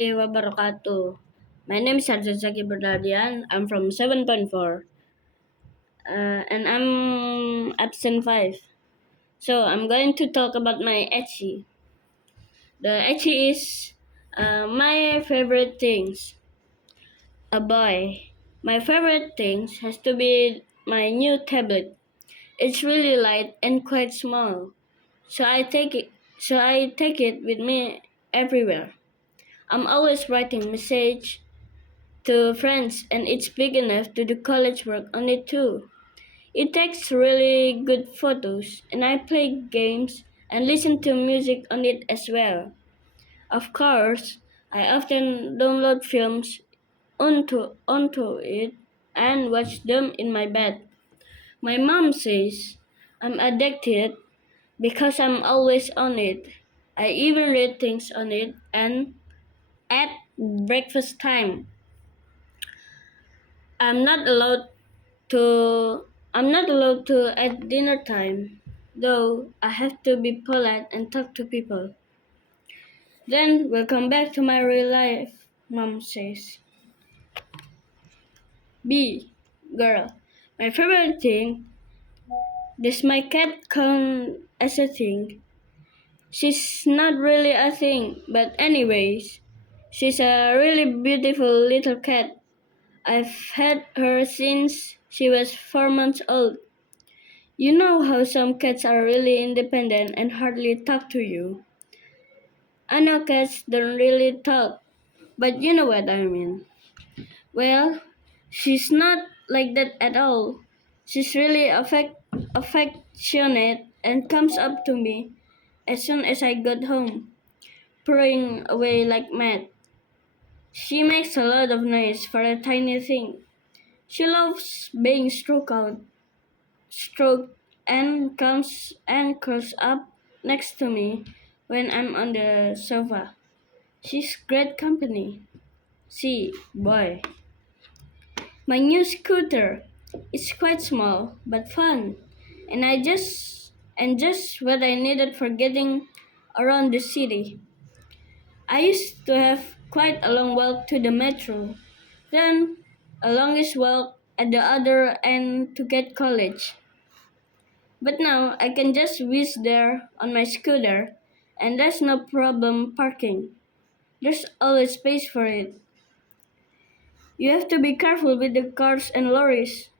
Wabarakatuh. My name is Arjun Zaki Berdadian. I'm from 7.4 and I'm absent 5. So I'm going to talk about my ECI. The ECI is my favorite things. A boy. My favorite things has to be my new tablet. It's really light and quite small. So I take it with me everywhere. I'm always writing message to friends and it's big enough to do college work on it too. It takes really good photos and I play games and listen to music on it as well. Of course, I often download films onto it and watch them in my bed. My mom says I'm addicted because I'm always on it. I even read things on it and at breakfast time. I'm not allowed to I'm not allowed to at dinner time, though I have to be polite and talk to people. Then we'll come back to my real life, Mom says. B. Girl. My favorite thing, does my cat count as a thing? She's not really a thing, but anyways, she's a really beautiful little cat. I've had her since she was 4 months old. You know how some cats are really independent and hardly talk to you. I know cats don't really talk, but you know what I mean. Well, she's not like that at all. She's really affectionate and comes up to me as soon as I got home, purring away like mad. She makes a lot of noise for a tiny thing. She loves being stroked and comes and curls up next to me when I'm on the sofa. She's great company. See, boy. My new scooter is quite small but fun, and just what I needed for getting around the city. I used to have quite a long walk to the metro, then a longish walk at the other end to get college. But now I can just whiz there on my scooter and there's no problem parking. There's always space for it. You have to be careful with the cars and lorries.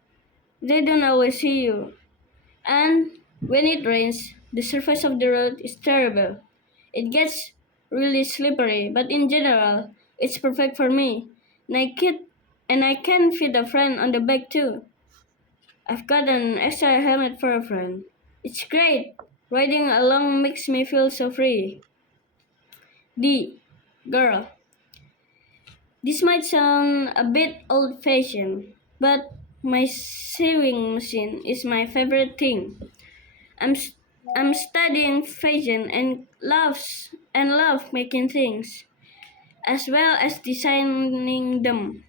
They don't always see you. And when it rains, the surface of the road is terrible. It gets really slippery, but in general, it's perfect for me. And I can fit a friend on the back too. I've got an extra helmet for a friend. It's great. Riding along makes me feel so free. D. Girl. This might sound a bit old fashioned, but my sewing machine is my favorite thing. I'm, s- I'm studying fashion and love making things, as well as designing them.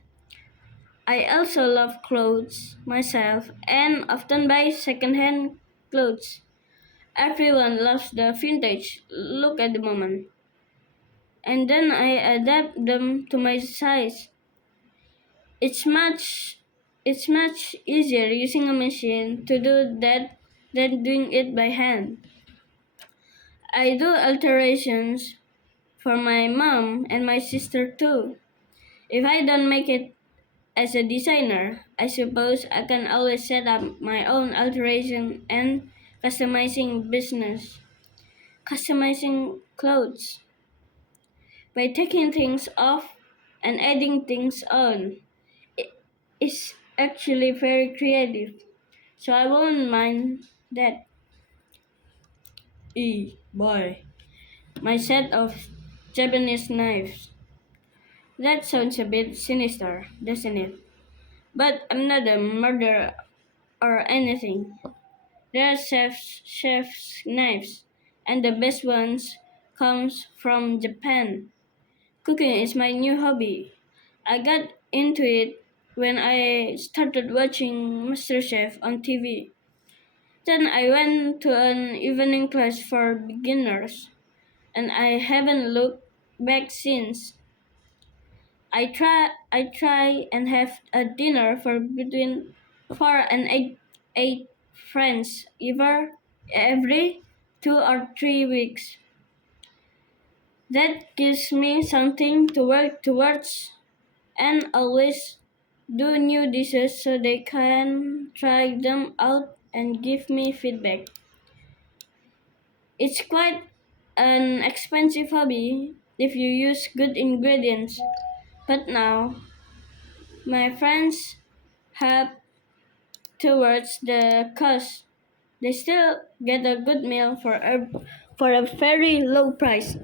I also love clothes myself and often buy secondhand clothes. Everyone loves the vintage look at the moment, and then I adapt them to my size. It's much it's much easier using a machine to do that than doing it by hand. I do alterations for my mom and my sister too. If I don't make it as a designer, I suppose I can always set up my own alteration and customizing clothes by taking things off and adding things on. It is actually very creative, so I won't mind that. Boy, my set of Japanese knives. That sounds a bit sinister, doesn't it? But I'm not a murderer or anything. They're chef's knives, and the best ones comes from Japan. Cooking is my new hobby. I got into it when I started watching MasterChef on TV. Then I went to an evening class for beginners, and I haven't looked back since. I try and have a dinner for between 4 and 8 friends every 2 or 3 weeks. That gives me something to work towards and always do new dishes so they can try them out and give me feedback. It's quite an expensive hobby if you use good ingredients, but now my friends help towards the cost. They still get a good meal for a very low price.